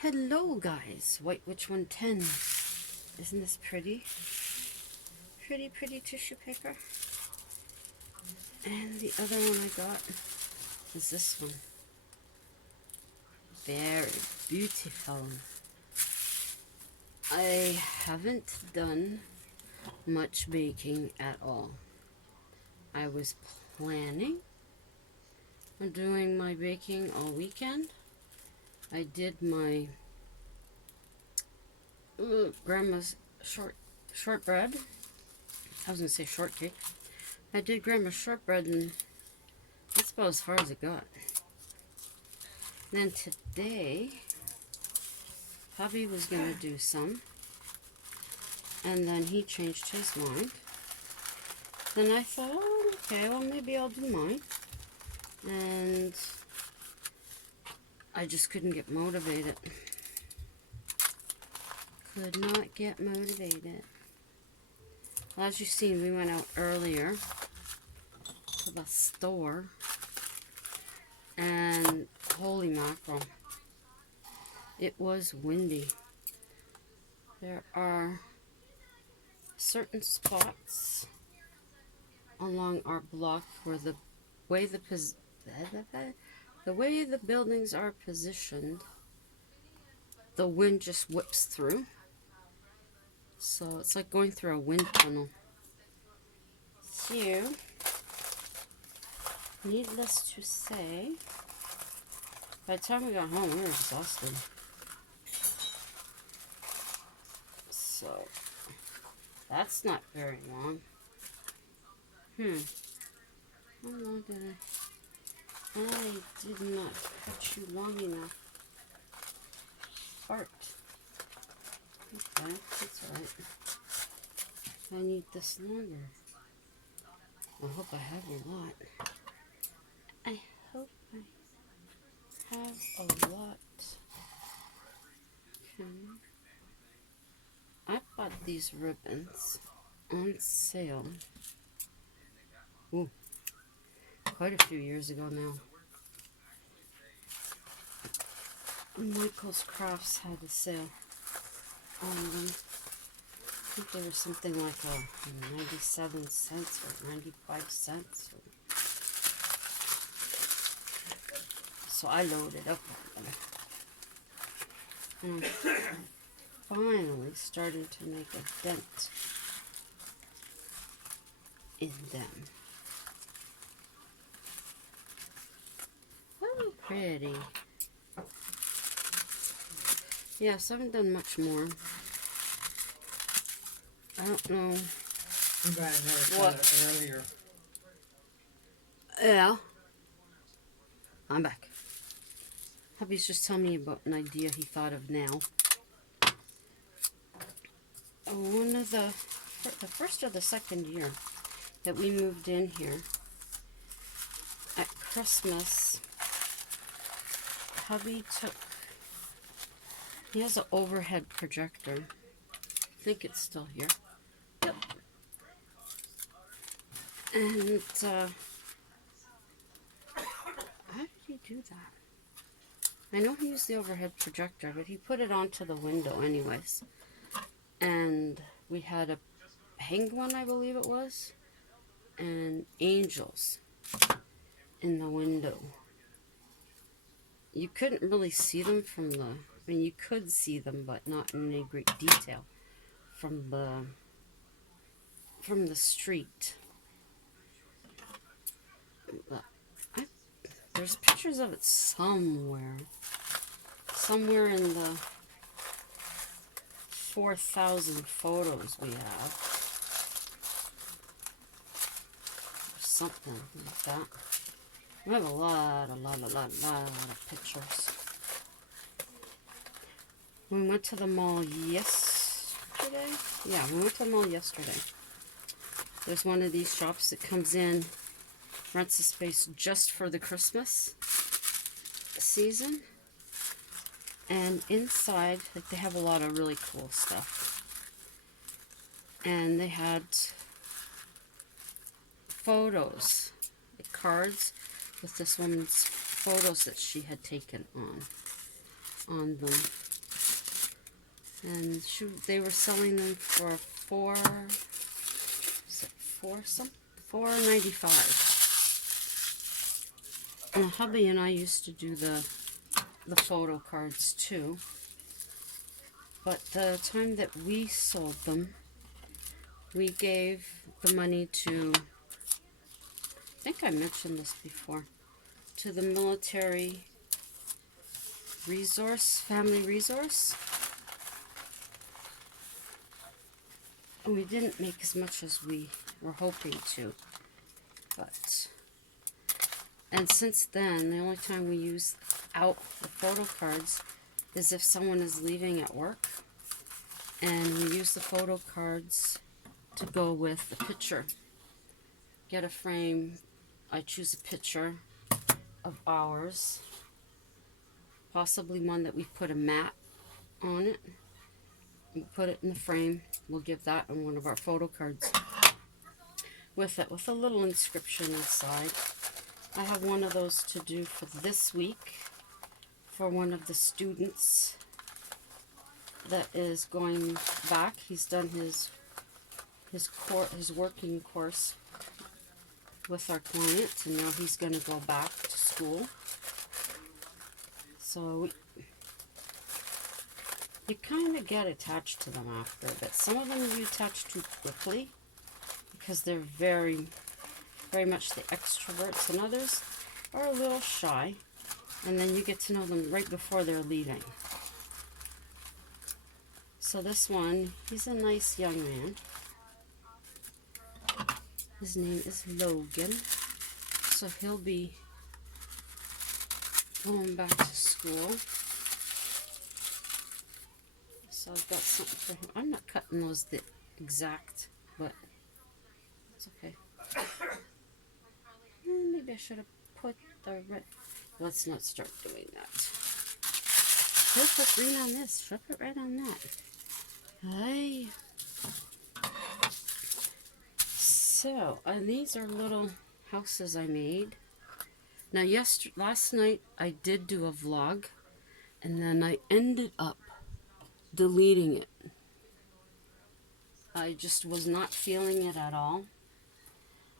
Hello guys, White Witch 110. Isn't this pretty? Pretty tissue paper. And the other one I got is this one. Very beautiful. I haven't done much baking at all. I was planning on doing my baking all weekend. I did my grandma's shortbread. I was gonna say shortcake. I did grandma's shortbread, and that's about as far as it got. Then today, hubby was gonna do some, and then he changed his mind. Then I thought, oh, okay, well maybe I'll do mine. And I just couldn't get motivated. Could not get motivated. Well, as you've seen, we went out earlier to the store, and holy mackerel, it was windy. There are certain spots along our block where the way the buildings are positioned, the wind just whips through. So it's like going through a wind tunnel. So, needless to say, by the time we got home, we were exhausted. So, that's not very long. How long did I did not cut you long enough. Fart. Okay, that's alright. I need this longer. I hope I have a lot. I hope I have a lot. Okay. I bought these ribbons on sale. Ooh, quite a few years ago now. Michael's Crafts had a sale on them. I think they were something like 97 cents or 95 cents. So I loaded up on them. And I'm finally starting to make a dent in them. Oh, pretty. Yes, I haven't done much more. I don't know. You guys never said it earlier. Yeah. I'm back. Hubby's just telling me about an idea he thought of now. One of the first or the second year that we moved in here, at Christmas, hubby he has an overhead projector. I think it's still here. Yep. And, how did he do that? I know he used the overhead projector, but he put it onto the window anyways. And we had a penguin, I believe it was, and angels in the window. You couldn't really see them from the, I mean, you could see them, but not in any great detail from the street. But there's pictures of it somewhere in the 4,000 photos we have, or something like that. We have a lot of pictures. We went to the mall yesterday. Yeah, we went to the mall yesterday. There's one of these shops that comes in, rents a space just for the Christmas season. And inside, like, they have a lot of really cool stuff. And they had photos, like cards with this woman's photos that she had taken on them. And they were selling them for $4.95. And hubby and I used to do the photo cards too. But the time that we sold them, we gave the money to, I think I mentioned this before, to the military family resource. And we didn't make as much as we were hoping to. And since then, the only time we use out the photo cards is if someone is leaving at work. And we use the photo cards to go with the picture. Get a frame. I choose a picture of ours. Possibly one that we put a mat on it. We put it in the frame. We'll give that on one of our photo cards. With it, with a little inscription inside. I have one of those to do for this week for one of the students that is going back. He's done his working course with our clients, and now he's going to go back to school. So you kind of get attached to them after a bit. Some of them you attach too quickly because they're very, very much the extroverts, and others are a little shy, and then you get to know them right before they're leaving. So this one, he's a nice young man. His name is Logan. So he'll be going back to school. So I've got something for him. I'm not cutting those the exact, but it's okay. Maybe I should have put the red. Let's not start doing that. Should put green on this. Should put red on that. Hey. So, these are little houses I made. Now, last night I did do a vlog, and then I ended up deleting it. I just was not feeling it at all.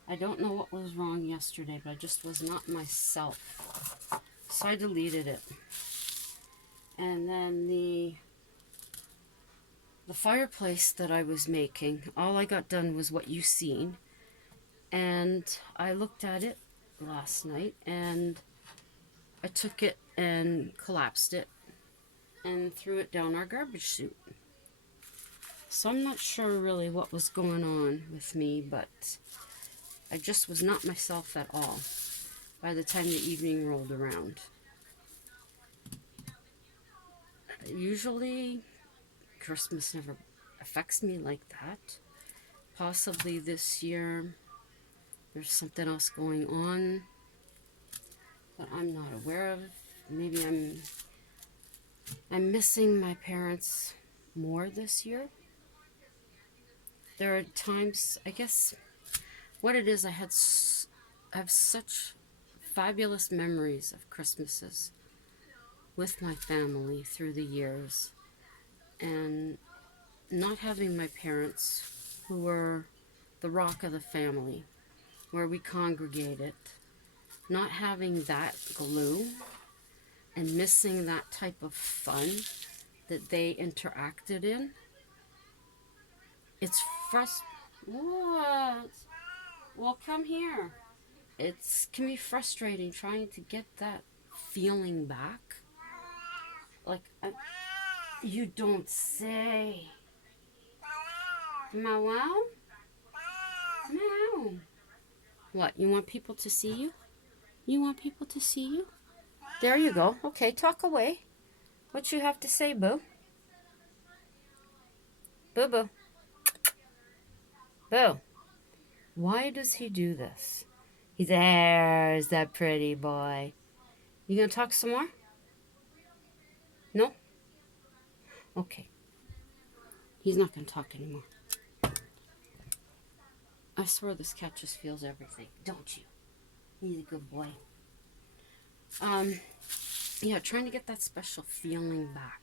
I don't know what was wrong yesterday, but I just was not myself. So I deleted it. And then the fireplace that I was making, all I got done was what you seen. And I looked at it last night, and I took it and collapsed it and threw it down our garbage chute. So I'm not sure really what was going on with me, but I just was not myself at all by the time the evening rolled around. Usually Christmas never affects me like that. Possibly this year there's something else going on that I'm not aware of. Maybe I'm missing my parents more this year. There are times, I guess, what it is, I have such fabulous memories of Christmases with my family through the years, and not having my parents, who were the rock of the family, where we congregated, not having that glue and missing that type of fun that they interacted in. It's What? Well, come here. It can be frustrating trying to get that feeling back. Like, you don't say. Meow, wow? Meow. What, you want people to see you? You want people to see you? There you go. Okay, talk away. What you have to say, Boo? Boo, Boo. Boo. Why does he do this? There's that pretty boy. You gonna talk some more? No? Okay. He's not gonna talk anymore. I swear this cat just feels everything, don't you? He's a good boy. Yeah, trying to get that special feeling back.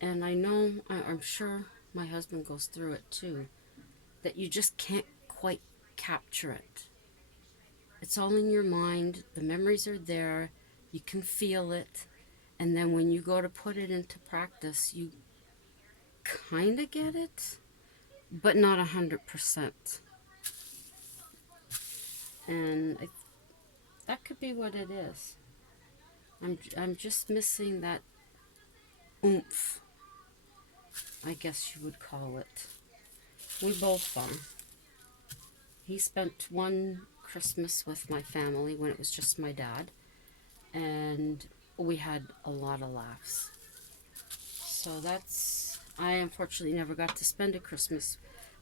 And I'm sure my husband goes through it too, that you just can't quite capture it. It's all in your mind, the memories are there, you can feel it, and then when you go to put it into practice, you kind of get it, but not 100%. And that could be what it is. I'm just missing that oomph, I guess you would call it. We both are. He spent one Christmas with my family when it was just my dad, and we had a lot of laughs. So I unfortunately never got to spend a Christmas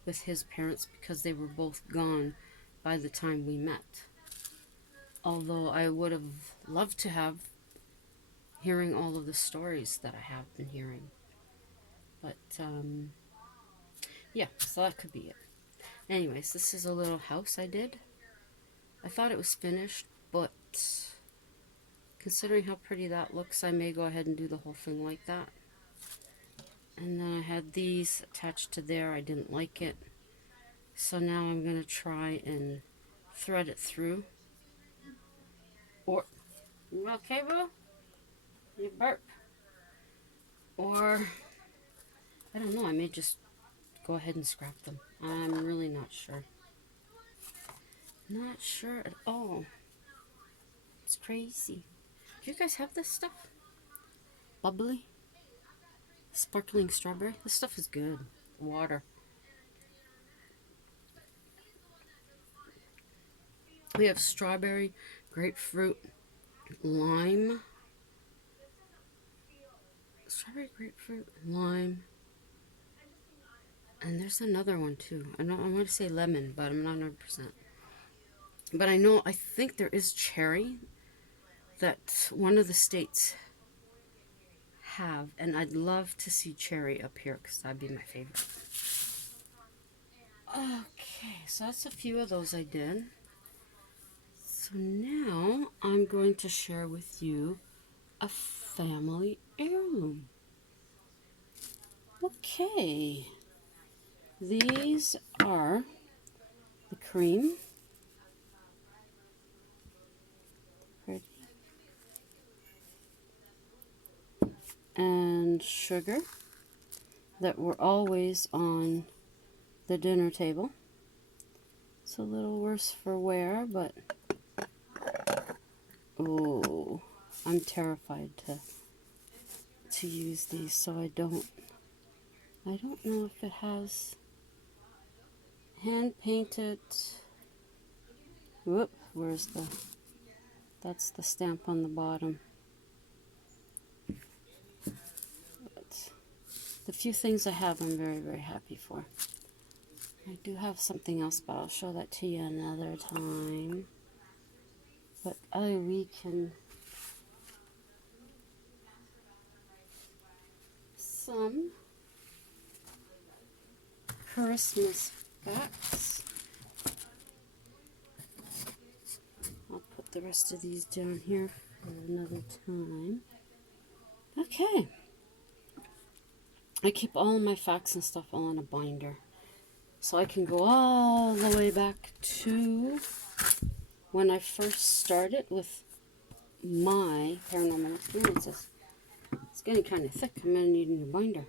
with his parents because they were both gone by the time we met. Although I would have loved to have, hearing all of the stories that I have been hearing. But yeah, so that could be it. Anyways, this is a little house I did. I thought it was finished, but considering how pretty that looks, I may go ahead and do the whole thing like that. And then I had these attached to there. I didn't like it. So now I'm going to try and thread it through. Or, you okay, boo? You burp. Or, I don't know, I may just go ahead and scrap them. I'm really not sure. Not sure at all. It's crazy. Do you guys have this stuff? Bubbly? Sparkling strawberry? This stuff is good. Water. We have strawberry, grapefruit, lime. Strawberry, grapefruit, lime. And there's another one too. I want to say lemon, but I'm not 100%. But I think there is cherry that one of the states have. And I'd love to see cherry up here because that'd be my favorite. Okay, so that's a few of those I did. So now I'm going to share with you a family heirloom. Okay, these are the cream, and sugar that were always on the dinner table. It's a little worse for wear, but oh, I'm terrified to use these, so I don't know if it has hand painted. Whoop, that's the stamp on the bottom. But the few things I have, I'm very, very happy for. I do have something else, but I'll show that to you another time. But we can... some Christmas backs. I'll put the rest of these down here for another time. Okay. I keep all of my facts and stuff all in a binder. So I can go all the way back to when I first started with my paranormal experiences. It's getting kind of thick. I'm going to need a new binder.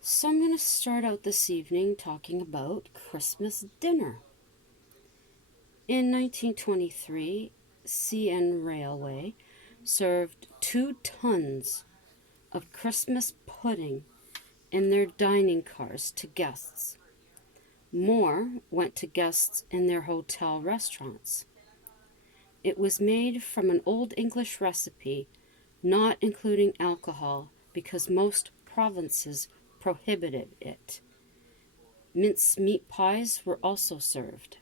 So I'm going to start out this evening talking about Christmas dinner. In 1923, CN Railway served 2 tons of Christmas pudding in their dining cars to guests. More went to guests in their hotel restaurants. It was made from an Old English recipe, not including alcohol, because most provinces prohibited it. Mince meat pies were also served.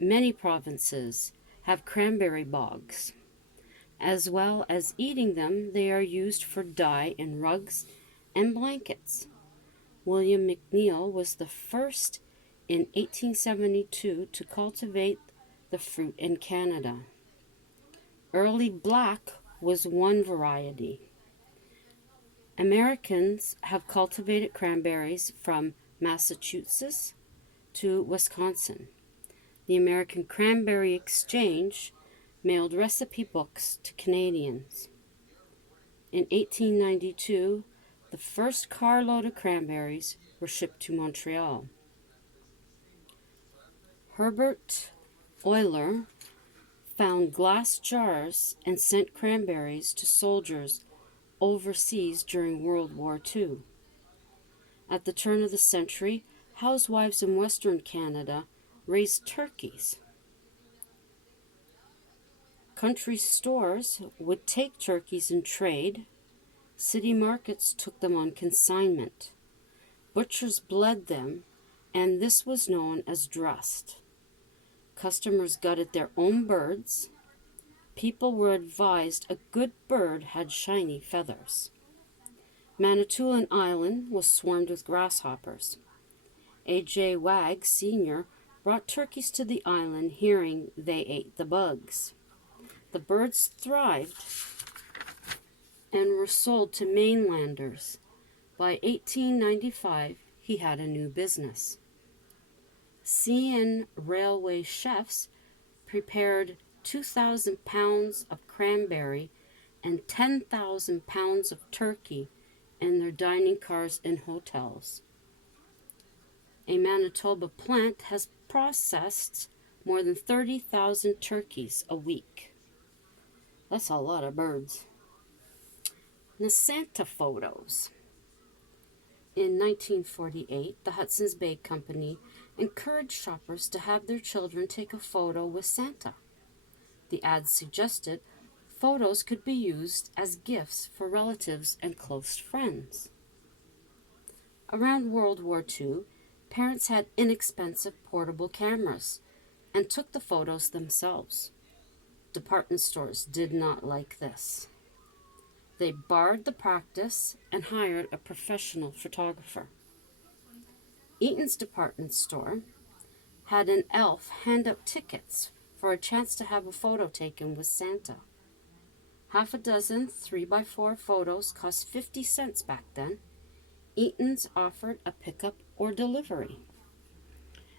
Many provinces have cranberry bogs. As well as eating them, they are used for dye in rugs and blankets. William McNeill was the first in 1872 to cultivate the fruit in Canada. Early black was one variety. Americans have cultivated cranberries from Massachusetts to Wisconsin. The American Cranberry Exchange mailed recipe books to Canadians. In 1892, the first carload of cranberries were shipped to Montreal. Herbert Euler found glass jars and sent cranberries to soldiers overseas during World War II. At the turn of the century, housewives in Western Canada raised turkeys. Country stores would take turkeys in trade. City markets took them on consignment. Butchers bled them, and this was known as dressed. Customers gutted their own birds. People were advised a good bird had shiny feathers. Manitoulin Island was swarmed with grasshoppers. A.J. Wagg Sr. brought turkeys to the island, hearing they ate the bugs. The birds thrived and were sold to mainlanders. By 1895, he had a new business. CN Railway chefs prepared 2,000 pounds of cranberry and 10,000 pounds of turkey in their dining cars in hotels. A Manitoba plant has processed more than 30,000 turkeys a week. That's a lot of birds. The Santa photos. In 1948, the Hudson's Bay Company encouraged shoppers to have their children take a photo with Santa. The ad suggested photos could be used as gifts for relatives and close friends. Around World War II, parents had inexpensive portable cameras and took the photos themselves. Department stores did not like this. They barred the practice and hired a professional photographer. Eaton's department store had an elf hand up tickets for a chance to have a photo taken with Santa. Half a dozen 3x4 photos cost 50 cents back then. Eaton's offered a pickup or delivery.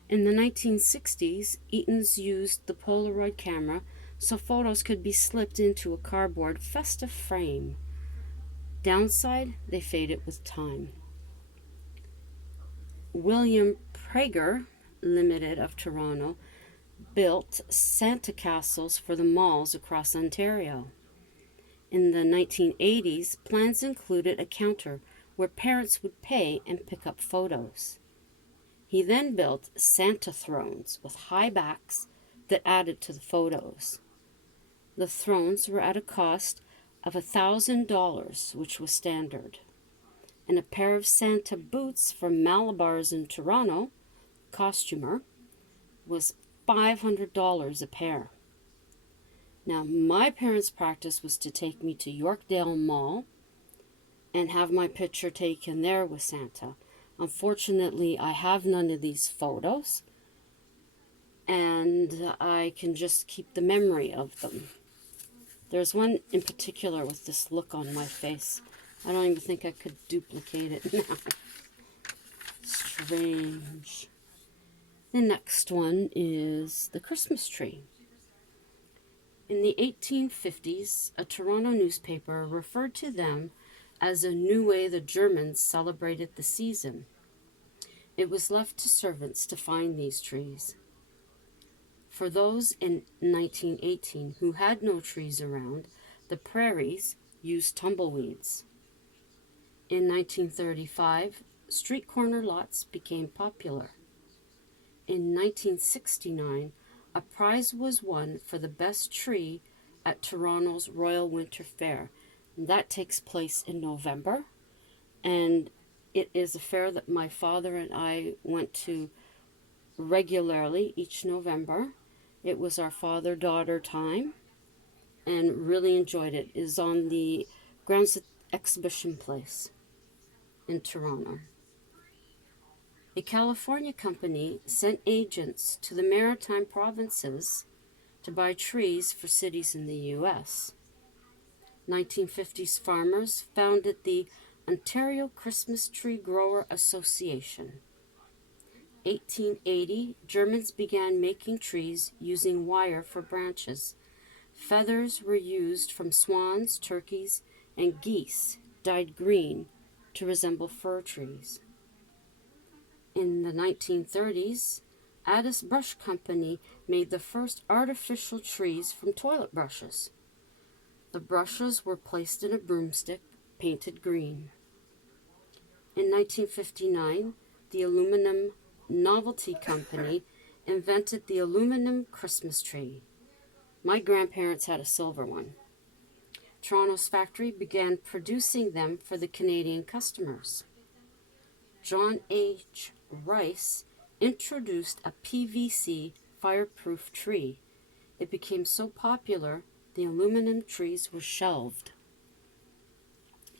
In the 1960s, Eaton's used the Polaroid camera so photos could be slipped into a cardboard festive frame. Downside, they faded with time. William Prager Limited of Toronto built Santa castles for the malls across Ontario. In the 1980s, plans included a counter where parents would pay and pick up photos. He then built Santa thrones with high backs that added to the photos. The thrones were at a cost of $1,000, which was standard. And a pair of Santa boots from Malabar's in Toronto, costumer, was $500 a pair. Now, my parents' practice was to take me to Yorkdale Mall and have my picture taken there with Santa. Unfortunately, I have none of these photos, and I can just keep the memory of them. There's one in particular with this look on my face. I don't even think I could duplicate it now. Strange. The next one is the Christmas tree. In the 1850s, a Toronto newspaper referred to them as a new way the Germans celebrated the season. It was left to servants to find these trees. For those in 1918 who had no trees around, the prairies used tumbleweeds. In 1935, street corner lots became popular. In 1969, a prize was won for the best tree at Toronto's Royal Winter Fair. That takes place in November, and it is a fair that my father and I went to regularly each November. It was our father-daughter time, and really enjoyed it. It is on the grounds at Exhibition Place in Toronto. A California company sent agents to the maritime provinces to buy trees for cities in the U.S. 1950s farmers founded the Ontario Christmas Tree Grower Association. 1880, Germans began making trees using wire for branches. Feathers were used from swans, turkeys, and geese, dyed green to resemble fir trees. In the 1930s, Addis Brush Company made the first artificial trees from toilet brushes. The brushes were placed in a broomstick painted green. In 1959, the Aluminum Novelty Company invented the aluminum Christmas tree. My grandparents had a silver one. Toronto's factory began producing them for the Canadian customers. John H. Rice introduced a PVC fireproof tree. It became so popular, the aluminum trees were shelved.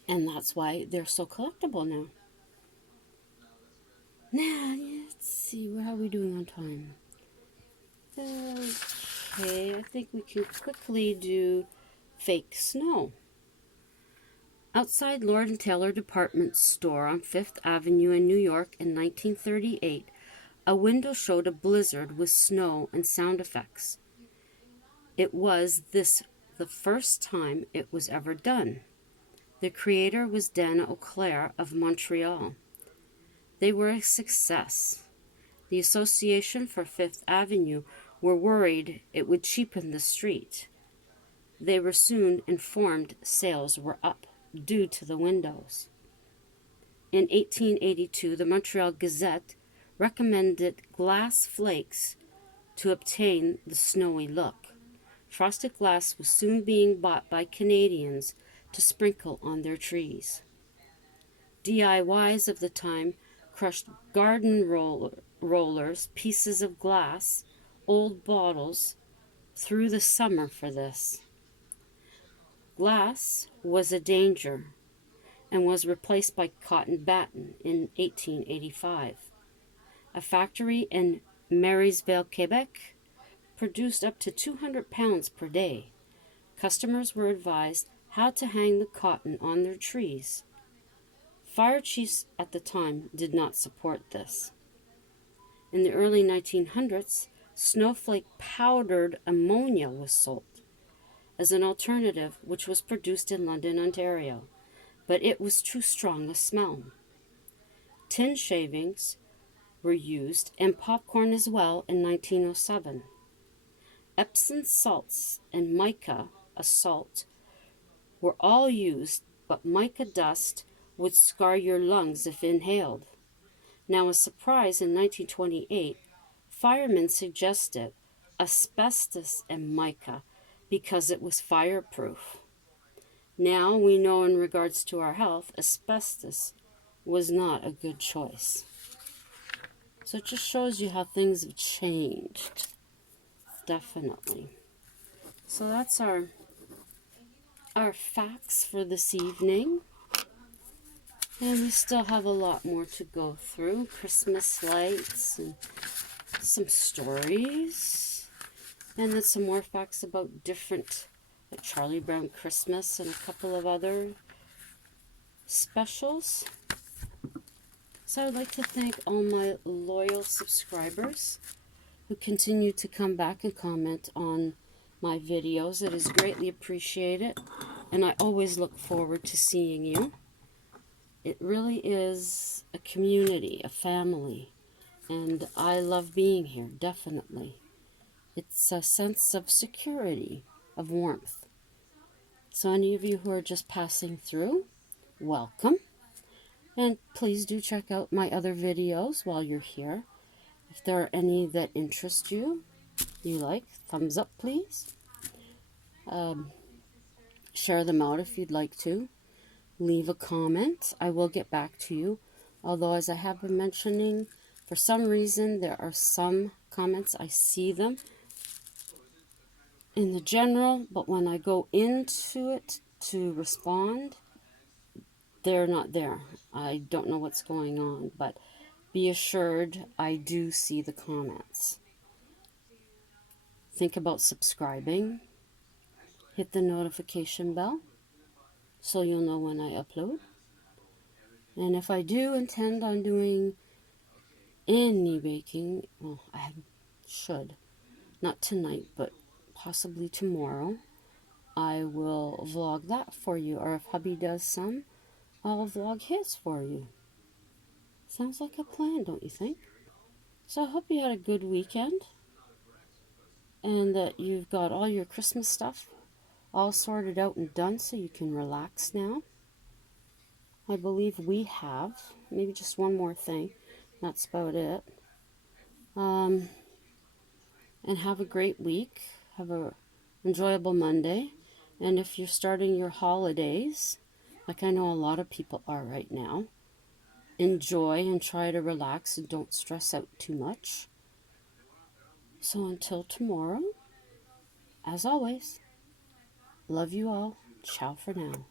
And that's why they're so collectible now. Now, let's see, how are we doing on time? Okay, I think we can quickly do fake snow. Outside Lord & Taylor department store on Fifth Avenue in New York in 1938, a window showed a blizzard with snow and sound effects. It was the first time it was ever done. The creator was Dana Auclair of Montreal. They were a success. The Association for Fifth Avenue were worried it would cheapen the street. They were soon informed sales were up due to the windows. In 1882, the Montreal Gazette recommended glass flakes to obtain the snowy look. Frosted glass was soon being bought by Canadians to sprinkle on their trees. DIYs of the time crushed garden rollers, pieces of glass, old bottles through the summer for this. Glass was a danger and was replaced by cotton batten in 1885. A factory in Marysville, Quebec, produced up to 200 pounds per day. Customers were advised how to hang the cotton on their trees. Fire chiefs at the time did not support this. In the early 1900s, snowflake powdered ammonia was sold as an alternative, which was produced in London, Ontario, but it was too strong a smell. Tin shavings were used and popcorn as well in 1907. Epsom salts and mica, a salt, were all used, but mica dust would scar your lungs if inhaled. Now, a surprise in 1928, firemen suggested asbestos and mica because it was fireproof. Now we know in regards to our health, asbestos was not a good choice. So it just shows you how things have changed. Definitely. So that's our facts for this evening. And we still have a lot more to go through. Christmas lights and some stories. And then some more facts about different, like Charlie Brown Christmas and a couple of other specials. So I'd like to thank all my loyal subscribers who continue to come back and comment on my videos. It is greatly appreciated, and I always look forward to seeing you. It really is a community, a family, and I love being here, definitely. It's a sense of security, of warmth. So any of you who are just passing through, welcome. And please do check out my other videos while you're here. If there are any that interest you, like, thumbs up please. Share them out if you'd like to. Leave a comment. I will get back to you. Although, as I have been mentioning, for some reason there are some comments, I see them in the general, but when I go into it to respond, they're not there. I don't know what's going on, but be assured I do see the comments. Think about subscribing. Hit the notification bell so you'll know when I upload. And if I do intend on doing any baking, well, I should. Not tonight, but possibly tomorrow. I will vlog that for you. Or if hubby does some, I'll vlog his for you. Sounds like a plan, don't you think? So I hope you had a good weekend and that you've got all your Christmas stuff all sorted out and done so you can relax now. I believe we have. Maybe just one more thing. That's about it. And have a great week. Have a enjoyable Monday. And if you're starting your holidays, like I know a lot of people are right now, enjoy and try to relax and don't stress out too much. So until tomorrow, as always, love you all. Ciao for now.